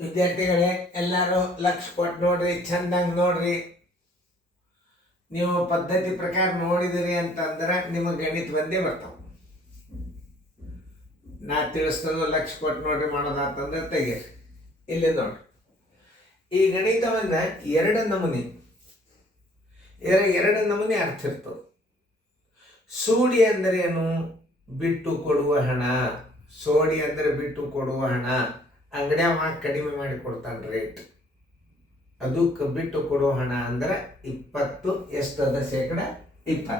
ವಿದ್ಯಾರ್ಥಿಗಳೇ, ಎಲ್ಲರೂ ಲಕ್ಷ ಕೊಟ್ಟು ನೋಡ್ರಿ, ಚಂದಂಗೆ ನೋಡ್ರಿ. ನೀವು ಪದ್ಧತಿ ಪ್ರಕಾರ ನೋಡಿದಿರಿ ಅಂತಂದ್ರೆ ನಿಮಗೆ ಗಣಿತ ಬಂದೇ ಬರ್ತಾವ. ನಾ ತಿಳಿಸ್ತದ ಲಕ್ಷ ಕೊಟ್ಟು ನೋಡ್ರಿ ಮಾಡೋದಾತಂದ್ರೆ ತೆಗೀರಿ. ಇಲ್ಲಿ ನೋಡ್ರಿ, ಈ ಗಣಿತವನ್ನ ಎರಡು ನಮೂನಿ ಅರ್ಥ ಇರ್ತದೆ. ಸೂಡಿ ಅಂದರೆ ಏನು? ಬಿಟ್ಟು ಕೊಡುವ ಹಣ. ಸೋಡಿ ಅಂದರೆ ಬಿಟ್ಟು ಕೊಡುವ ಹಣ. ಅಂಗಡಿಯವ ಕಡಿಮೆ ಮಾಡಿ ಕೊಡ್ತಾನೆ ರೇಟ್. ಅದಕ್ಕೆ ಬಿಟ್ಟು ಕೊಡೋ ಹಣ ಅಂದ್ರೆ 20. ಎಷ್ಟದ? ಶೇಕಡ 20.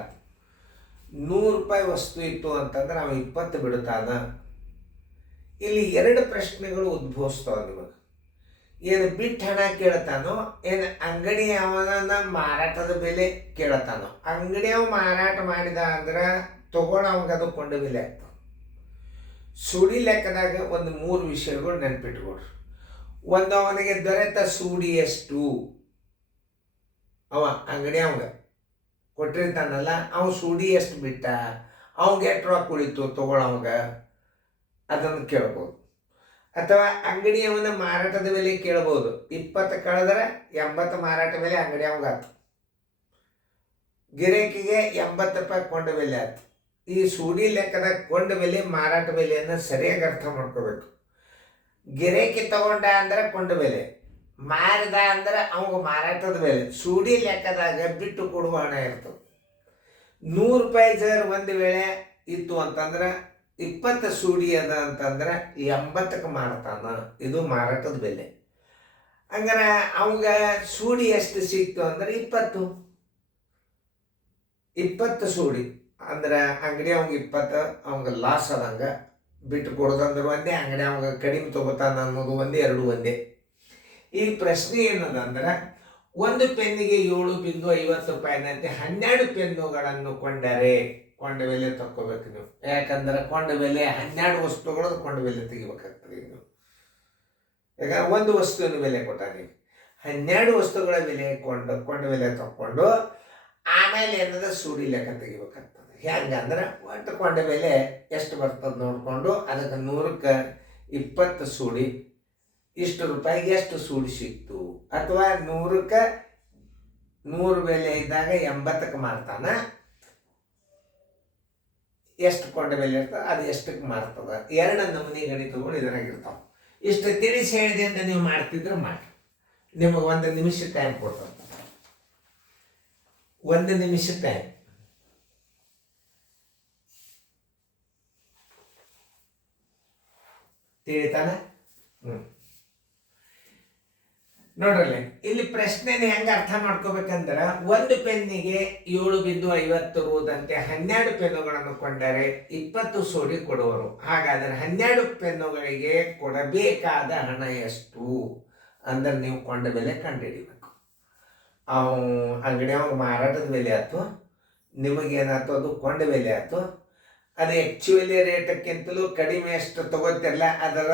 100 ರೂಪಾಯಿ ವಸ್ತು ಇತ್ತು ಅಂತಂದ್ರೆ ಅವ 20 ಬಿಡುತ್ತಾನ. ಇಲ್ಲಿ ಎರಡು ಪ್ರಶ್ನೆಗಳು ಉದ್ಭವಿಸ್ತಾವ ನಿಮಗೆ. ಏನು ಬಿಟ್ಟು ಹಣ ಕೇಳ್ತಾನೋ, ಏನು ಅಂಗಡಿಯವನ ಮಾರಾಟದ ಬೆಲೆ ಕೇಳ್ತಾನೋ? ಅಂಗಡಿಯವ ಮಾರಾಟ ಮಾಡಿದ ಅಂದ್ರೆ ತಗೊಳ್ಳೋವಾಗ ಅದು ಕೊಂಡ ಬೆಲೆ ಆಗ್ತದೆ. ಸೂಡಿ ಲೆಕ್ಕದಾಗ ಒಂದು 3 ವಿಷಯಗಳು ನೆನ್ಪಿಟ್ಕೊಡ್ರಿ. ಒಂದು, ಅವನಿಗೆ ದೊರೆತ ಸೂಡಿ ಎಷ್ಟು? ಅವ ಅಂಗಡಿ ಅವಾಗ ಕೊಟ್ಟಿರ್ತಾನಲ್ಲ, ಅವ ಸೂಡಿ ಎಷ್ಟು ಬಿಟ್ಟ, ಅವಂಗೆ ಎಷ್ಟು ರೊಕ್ಕ ಕುಳಿತು ತಗೊಳ್ಳೋವಾಗ, ಅದನ್ನು ಕೇಳ್ಬೋದು. ಅಥವಾ ಅಂಗಡಿಯವನ ಮಾರಾಟದ ಬೆಲೆ ಕೇಳ್ಬೋದು. 20 ಕಳೆದ್ರೆ 80 ಮಾರಾಟ ಬೆಲೆ ಅಂಗಡಿ ಅವಾಗಾತು. ಗಿರಾಕಿಗೆ 80 ರೂಪಾಯಿ ಕೊಂಡ ಬೆಲೆ ಆಯ್ತು. ಈ ಸೂಡಿ ಲೆಕ್ಕದ ಕೊಂಡ ಬೆಲೆ ಮಾರಾಟ ಬೆಲೆಯನ್ನು ಸರಿಯಾಗಿ ಅರ್ಥ ಮಾಡ್ಕೋಬೇಕು. ಗಿರಾಕಿ ತಗೊಂಡ ಅಂದ್ರೆ ಕೊಂಡ ಬೆಲೆ, ಮಾರಿದ ಅಂದ್ರೆ ಅವಾಗ ಮಾರಾಟದ ಬೆಲೆ. ಸೂಡಿ ಲೆಕ್ಕದಾಗ ಬಿಟ್ಟು ಕೊಡುವ ಹಣ ಇರ್ತದೆ. 100 ರೂಪಾಯಿ ಜರ್ ಒಂದು ವೇಳೆ ಇತ್ತು ಅಂತಂದ್ರೆ 20 ಸೂಡಿ ಅದ ಅಂತಂದ್ರೆ 80ಕ್ಕೆ ಮಾರ್ತಾನ. ಇದು ಮಾರಾಟದ ಬೆಲೆ. ಹಂಗಾರೆ ಅವಾಗ ಸೂಡಿ ಎಷ್ಟು ಸಿಕ್ತು ಅಂದ್ರೆ 20 ಸೂಡಿ ಅಂದ್ರೆ ಅಂಗಡಿ ಅವಂಗ 20, ಅವಂಗ ಲಾಸ್ ಆದಂಗೆ. ಬಿಟ್ಟು ಕೊಡೋದಂದ್ರೆ ಒಂದೇ, ಅಂಗಡಿ ಅವಾಗ ಕಡಿಮೆ ತಗೋತಾನ ಅನ್ನೋದು ಒಂದೇ, ಎರಡು ಒಂದೇ. ಈ ಪ್ರಶ್ನೆ ಏನದಂದ್ರೆ, ಒಂದು ಪೆನ್ನಿಗೆ 7.50 ರೂಪಾಯಿನಂತೆ 12 ಪೆನ್ನುಗಳನ್ನು ಕೊಂಡರೆ ಕೊಂಡ ಬೆಲೆ ತಕ್ಕೋಬೇಕು ನೀವು. ಯಾಕಂದ್ರೆ ಕೊಂಡ ಬೆಲೆ 12 ವಸ್ತುಗಳದ್ದು ಕೊಂಡ ಬೆಲೆ ತೆಗಿಬೇಕಾಗ್ತದೆ ನೀವು. ಯಾಕಂದ್ರೆ ಒಂದು ವಸ್ತುವಿನ ಬೆಲೆ ಕೊಟ್ಟಾಗ 12 ವಸ್ತುಗಳ ಬೆಲೆ ಕೊಂಡ ಬೆಲೆ ತಕ್ಕೊಂಡು ಆಮೇಲೆ ಏನದ ಸೂಡಿ ಲೆಕ್ಕ ತೆಗಿಬೇಕಾಗ್ತದೆ. ಹೆಂಗಂದ್ರೆ ಒಟ್ಟು ಕೊಂಡ ಬೆಲೆ ಎಷ್ಟು ಬರ್ತದೆ ನೋಡಿಕೊಂಡು ಅದಕ್ಕೆ 100ಕ್ಕೆ 20 ಸೂಡಿ, ಇಷ್ಟು ರೂಪಾಯಿಗೆ ಎಷ್ಟು ಸೂಡಿ ಸಿಕ್ತು. ಅಥವಾ 100ಕ್ಕೆ 100 ಬೆಲೆ ಇದ್ದಾಗ 80ಕ್ಕೆ ಮಾರ್ತಾನ, ಎಷ್ಟು ಕೊಂಡ ಬೆಲೆ ಇರ್ತದೆ ಅದು ಎಷ್ಟಕ್ಕೆ ಮಾರ್ತದ. ಎರಡು ನಮೂನಿ ಗಣಿತಗಳು ಇದ್ರಾಗಿರ್ತಾವೆ. ಇಷ್ಟು ತಿಳಿಸಿ ಹೇಳಿದೆ ಅಂತ ನೀವು ಮಾಡ್ತಿದ್ರೆ ಮಾಡಿ. ನಿಮಗೆ 1 ನಿಮಿಷ ಟೈಮ್ ಕೊಡ್ತದೆ. 1 ನಿಮಿಷ ಟೈಮ್. ತಿಳಿತಾನ? ನೋಡ್ರಲ್ಲಿ, ಇಲ್ಲಿ ಪ್ರಶ್ನೆನ ಹೆಂಗೆ ಅರ್ಥ ಮಾಡ್ಕೋಬೇಕಂದ್ರೆ, ಒಂದು ಪೆನ್ನಿಗೆ 7.50 ರೂದಂತೆ 12 ಪೆನ್ನುಗಳನ್ನು ಕೊಂಡರೆ 20 ಸೋಡಿ ಕೊಡುವರು. ಹಾಗಾದರೆ 12 ಪೆನ್ನುಗಳಿಗೆ ಕೊಡಬೇಕಾದ ಹಣ ಎಷ್ಟು ಅಂದ್ರೆ ನೀವು ಕೊಂಡ ಬೆಲೆ ಕಂಡುಹಿಡಿಬೇಕು. ಅಂಗಡಿ ಅವಾಗ ಮಾರಾಟದ ಬೆಲೆ ಆಯ್ತು, ನಿಮಗೇನಾಯ್ತು ಅದು ಕೊಂಡ ಬೆಲೆ ಆಯ್ತು. ಅದು ಆ್ಯಕ್ಚುಲಿ ರೇಟಕ್ಕಿಂತಲೂ ಕಡಿಮೆ ಎಷ್ಟು ತಗೋತಿರಲ್ಲ, ಅದರ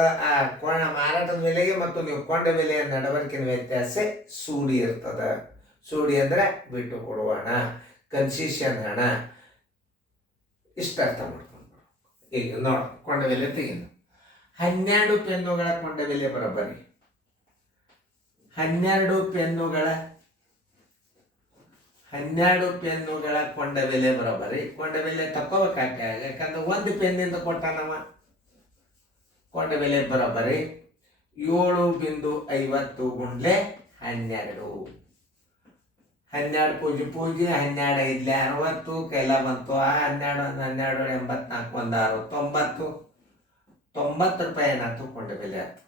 ಮಾರಾಟದ ಬೆಲೆಗೆ ಮತ್ತು ನೀವು ಕೊಂಡ ಬೆಲೆಯ ನಡವಳಿಕೆಯ ವ್ಯತ್ಯಾಸ ಸೂಡಿ ಇರ್ತದೆ. ಸೂಡಿ ಅಂದರೆ ಬಿಟ್ಟು ಕೊಡುವ ಹಣ, ಕನ್ಸೆಷನ್ ಹಣ. ಇಷ್ಟು ಅರ್ಥ ಮಾಡ್ಕೊಂಡು ಈಗ ನೋಡಿ, ಕೊಂಡ ಬೆಲೆ ತೆಗೆದು 12 ಪೆನ್ನುಗಳ ಕೊಂಡ ಬೆಲೆ ಬರೋಬ್ಬರಿ. 12 ಪೆನ್ನುಗಳ ಕೊಂಡ ಬೆಲೆ ಬರೋಬ್ಬರಿ. ಕೊಂಡ ಬೆಲೆ ತಕ್ಕೋಬೇಕಾಗ, ಯಾಕಂದ್ರೆ ಒಂದು ಪೆನ್ನಿಂದ ಕೊಟ್ಟಾನವ. ಕೊಂಡ ಬೆಲೆ ಬರೋಬ್ಬರಿ 7.50 ಗುಂಡ್ಲೆ 12. 12 ಪೂಜೆ 12 5 60 ಕೈಲ ಬಂತು. 12 84 1 6 90 ರೂಪಾಯಿ ಏನಾಯ್ತು ಕೊಂಡ ಬೆಲೆ ಆಯ್ತು.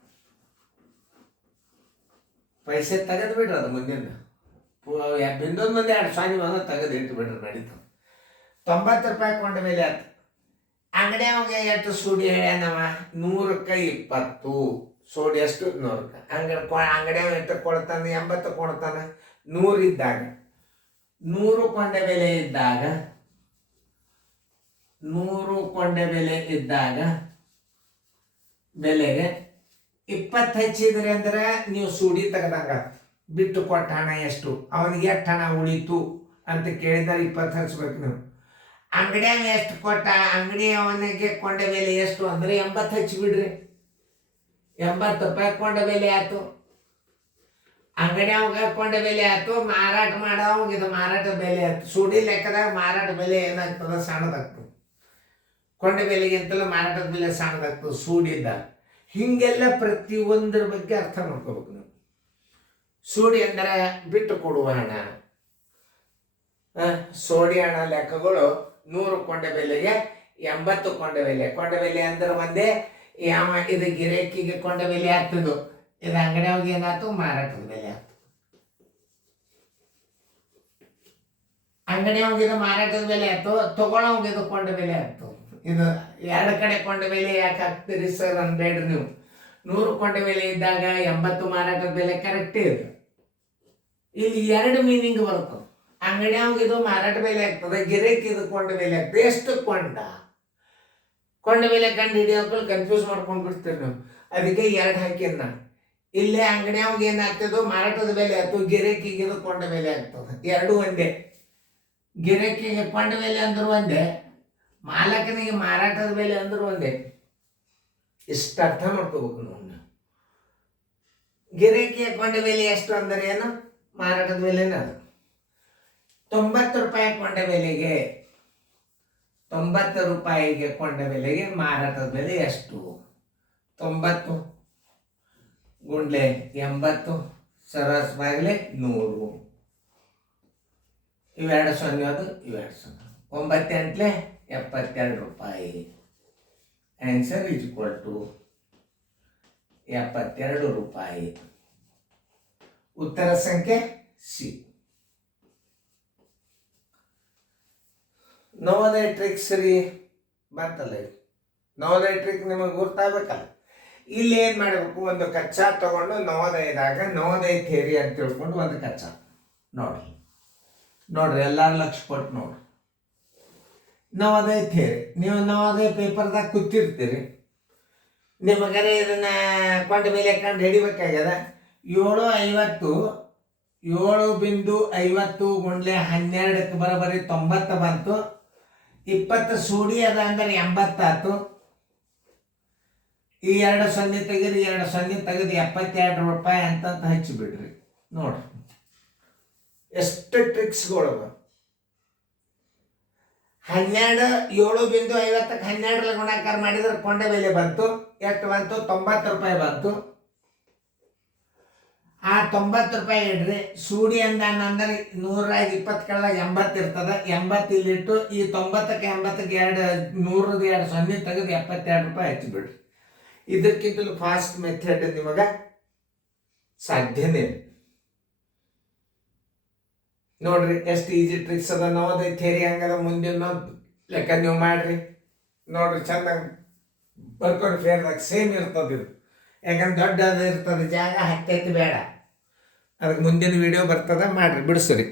ಪೈಸೆ ತೆಗೆದು ಬಿಡ್ರಿ, ಅದು ಮುಂದಿನ ಬಿಂದೊಂದು ಮಂದಿ 2 ಸಾನಿ ಬಂದು ತೆಗೆದು ಇಟ್ಟು ಬಿಡ್ರಿ, ನಡೀತದೆ. 90 ರೂಪಾಯಿ ಕೊಂಡ ಬೆಲೆ ಆಯ್ತು. ಅಂಗಡಿ ಅವಾಗ ಎಷ್ಟು ಸೂಡಿ ಹೇಳ್ಯಾನವ? 100ಕ್ಕೆ 20 ಸೋಡಿ ಎಷ್ಟು? 100ಕ್ಕೆ. ಅಂಗಡಿ ಎಷ್ಟು ಕೊಡ್ತಾನೆ? 80 ಕೊಡ್ತಾನೆ. 100 ಇದ್ದಾಗ, 100 ಕೊಂಡ ಬೆಲೆ ಇದ್ದಾಗ, 100 ಕೊಂಡ ಬೆಲೆ ಇದ್ದಾಗ ಬೆಲೆಗೆ 20 ಹಚ್ಚಿದ್ರಿ ಅಂದ್ರೆ ನೀವು ಸೂಡಿ ತೆಗೆದಂಗ. ಬಿಟ್ಟು ಕೊಟ್ಟ ಹಣ ಎಷ್ಟು, ಅವನಿಗೆ ಎಷ್ಟು ಹಣ ಉಳಿತು ಅಂತ ಕೇಳಿದರೆ 20 ಹಚ್ಬೇಕು ನೀವು. ಅಂಗಡಿಯಾಗ ಎಷ್ಟು ಕೊಟ್ಟ, ಅಂಗಡಿ ಅವನಿಗೆ ಕೊಂಡ ಬೆಲೆ ಎಷ್ಟು ಅಂದರೆ 80 ಹಚ್ಚಿಬಿಡ್ರಿ. 80 ರೂಪಾಯಿ ಕೊಂಡ ಬೆಲೆ ಆಯ್ತು. ಅಂಗಡಿಯವಾಗ ಕೊಂಡ ಬೆಲೆ ಆಯ್ತು, ಮಾರಾಟ ಮಾಡೋವಾಗ ಇದು ಮಾರಾಟ ಬೆಲೆ ಆಯ್ತು. ಸುಡಿ ಲೆಕ್ಕದಾಗ ಮಾರಾಟ ಬೆಲೆ ಏನಾಗ್ತದ, ಸಣ್ಣದಾಗ್ತದೆ. ಕೊಂಡ ಬೆಲೆಗಿಂತಲೂ ಮಾರಾಟದ ಬೆಲೆ ಸಣ್ಣದಾಗ್ತದೆ ಸೂಡಿದ್ದ. ಹಿಂಗೆಲ್ಲ ಪ್ರತಿಯೊಂದರ ಬಗ್ಗೆ ಅರ್ಥ ಮಾಡ್ಕೋಬೇಕು ನಾವು. ಸೂಡಿ ಅಂದರೆ ಬಿಟ್ಟು ಕೊಡುವ ಹಣ. ಸೋಡಿ ಹಣ ಲೆಕ್ಕಗಳು 100 ಕೊಂಡ ಬೆಲೆಗೆ 80 ಕೊಂಡ ಬೆಲೆ. ಕೊಂಡ ಬೆಲೆ ಅಂದ್ರೆ ಒಂದೇ. ಯಾವ ಇದು ಗಿರಾಕಿಗೆ ಕೊಂಡ ಬೆಲೆ ಆಗ್ತದೆ, ಇದು ಅಂಗಡಿಯವಾಗ ಏನಾಯ್ತು, ಮಾರಾಟದ ಬೆಲೆ ಆಗ್ತದೆ. ಅಂಗಡಿಯವಾಗ ಇದು ಮಾರಾಟದ ಬೆಲೆ ಆಯ್ತು, ತಗೊಳ್ಳೋವಾಗ ಇದು ಕೊಂಡ ಬೆಲೆ ಆಗ್ತದೆ. ಇದು ಎರಡು ಕಡೆ ಕೊಂಡ ಬೆಲೆ ಯಾಕೆ ಹಾಕ್ತೀರಿ ಸರ್ ಅನ್ಬೇಡ್ರಿ ನೀವು. 100 ಕೊಂಡ ಬೆಲೆ ಇದ್ದಾಗ 80 ಮಾರಾಟದ ಬೆಲೆ ಕರೆಕ್ಟೇ ಇದೆ. ಇಲ್ಲಿ 2 ಮೀನಿಂಗ್ ಬರ್ತದೆ. ಅಂಗಡಿಯವಾಗ ಇದು ಮಾರಾಟ ಬೆಲೆ ಆಗ್ತದೆ, ಗಿರಾಕಿ ಇದು ಕೊಂಡ ಬೆಲೆ ಆಗ್ತದೆ. ಎಷ್ಟು ಕೊಂಡ ಬೆಲೆ ಕಂಡು ಹಿಡಿಯೋಕೆ ಕನ್ಫ್ಯೂಸ್ ಮಾಡ್ಕೊಂಡು ಬಿಡ್ತೀರಿ ನೀವು. ಅದಕ್ಕೆ 2 ಹಾಕಿನ. ಇಲ್ಲೇ ಅಂಗಡಿಯವಾಗ ಏನಾಗ್ತದೋ ಮಾರಾಟದ ಬೆಲೆ ಆಯ್ತು, ಗಿರಾಕಿಗೆ ಇದು ಕೊಂಡ ಬೆಲೆ ಆಗ್ತದೆ. 2 ಒಂದೇ. ಗಿರಾಕಿಗೆ ಕೊಂಡ ಬೆಲೆ ಅಂದ್ರೂ ಒಂದೇ, ಮಾಲಕನಿಗೆ ಮಾರಾಟದ ಬೆಲೆ ಅಂದ್ರೂ ಒಂದೇ. ಇಷ್ಟು ಅರ್ಥ ಮಾಡ್ಕೋಬೇಕು ನಾವು. ಗಿರಾಕಿಯ ಕೊಂಡ ಬೆಲೆ ಎಷ್ಟು ಅಂದರೆ ಏನು, ಮಾರಾಟದ ಬೆಲೆನ ಅದು. 90 ರೂಪಾಯಿ ಕೊಂಡ ಬೆಲೆಗೆ, 90 ರೂಪಾಯಿಗೆ ಕೊಂಡ ಬೆಲೆಗೆ ಮಾರಾಟದ ಬೆಲೆ ಎಷ್ಟು? 90 ಗುಂಡ್ಲೆ 80 ಸರಸ್ ಬಾಗಿಲೆ 100. ಇವೆರಡು ಸೊನ್ನೆ, ಅದು ಇವೆರಡು ಸೊನ್ನೆ. 9 ಎಂಟ್ಲೆ 72 ರೂಪಾಯಿ. ಆನ್ಸರ್ ಈಸ್ ಈಕ್ವಲ್ ಟು 72 ರೂಪಾಯಿ. ಉತ್ತರ ಸಂಖ್ಯೆ ಸಿ. ನವೋದಯ ಟ್ರಿಕ್ಸ್ ರೀ ಬಂತಲ್ಲ. ನವೋದಯ ಟ್ರಿಕ್ ನಿಮಗೆ ಗೊತ್ತಾಗಬೇಕಲ್ಲ. ಇಲ್ಲಿ ಏನು ಮಾಡಬೇಕು, ಒಂದು ಕಚ್ಚಾ ತಗೊಂಡು ನವೋದಯದಾಗ ನವೋದಯ ಥಿಯರಿ ಅಂತ ತಿಳ್ಕೊಂಡು ಒಂದು ಕಚ್ಚಾ ನೋಡ್ರಿ ಎಲ್ಲರೂ ಲಕ್ಷ ಕೊಟ್ಟು ನೋಡ್ರಿ. ನವೋದಯ ಥಿಯರಿ ನೀವು ನವೋದಯ ಪೇಪರ್ದಾಗ ಕೂತಿರ್ತೀರಿ. ನಿಮಗರೆ ಇದನ್ನ ಕೊಂಡ ಬೆಲೆ ಕಂಡು ಹಿಡಿಬೇಕಾಗ್ಯದ. 7.50 7.50 ಗುಂಡ್ಲೆ 12ಕ್ಕೆ ಬರೋಬರಿ 90 ಬಂತು. 20 ಸೂಡಿ ಅದ ಅಂದ್ರೆ 80 ಆಯ್ತು. ಈ 2 ಸೊನ್ನೆ ತೆಗೀರಿ, 2 ಸೊನ್ನೆ ತೆಗೆದು 72 ರೂಪಾಯಿ ಅಂತ ಹಚ್ಚಿಬಿಡ್ರಿ. ನೋಡ್ರಿ ಎಷ್ಟು ಟ್ರಿಕ್ಸ್ಗಳು. 12 7.50ಕ್ಕೆ 12 ಗುಣಾಕಾರ ಮಾಡಿದ್ರೆ ಕೊಂಡ ಬೆಲೆ ಬಂತು. ಎಷ್ಟು ಬಂತು? 90 ರೂಪಾಯಿ ಬಂತು. ಆ 90 ರೂಪಾಯಿ ಇಡ್ರಿ. ಸೂಡಿ ಅಂದ್ರೆ 100 20 ಕಳೆದಾಗ 80 ಇರ್ತದೆ. 80 ಇಲ್ಲಿಟ್ಟು ಈ 90ಕ್ಕೆ 80ಕ್ಕೆ 100 ಸೊನ್ನೆ ತೆಗೆದು 72 ರೂಪಾಯಿ ಹಚ್ಚಿಬಿಡ್ರಿ. ಇದಕ್ಕಿಂತಲೂ ಫಾಸ್ಟ್ ಮೆಥಡ್ ನಿಮಗೆ ಸಾಧ್ಯನೇ. ನೋಡ್ರಿ ಎಷ್ಟು ಈಜಿ ಟ್ರಿಕ್ಸ್ ಅದ. ನವೋದಯ ಥಿಯರಿ ಹಂಗದ. ಮುಂದಿನ ಲೆಕ್ಕ ನೀವು ಮಾಡ್ರಿ. ನೋಡ್ರಿ ಚಂದ ಬರ್ಕೊಂಡು ಫೇರ್ದಾಗ ಸೇಮ್ ಇರ್ತದೆ ಇದು. ಯಾಕಂದ್ರೆ ದೊಡ್ಡದು ಇರ್ತದೆ ಜಾಗ, ಹತ್ತೈತಿ ಬೇಡ. ಅದಕ್ಕೆ ಮುಂದಿನ ವಿಡಿಯೋ ಬರ್ತದೆ, ಮಾಡ್ರಿ ಬಿಡಿಸ್ರಿ.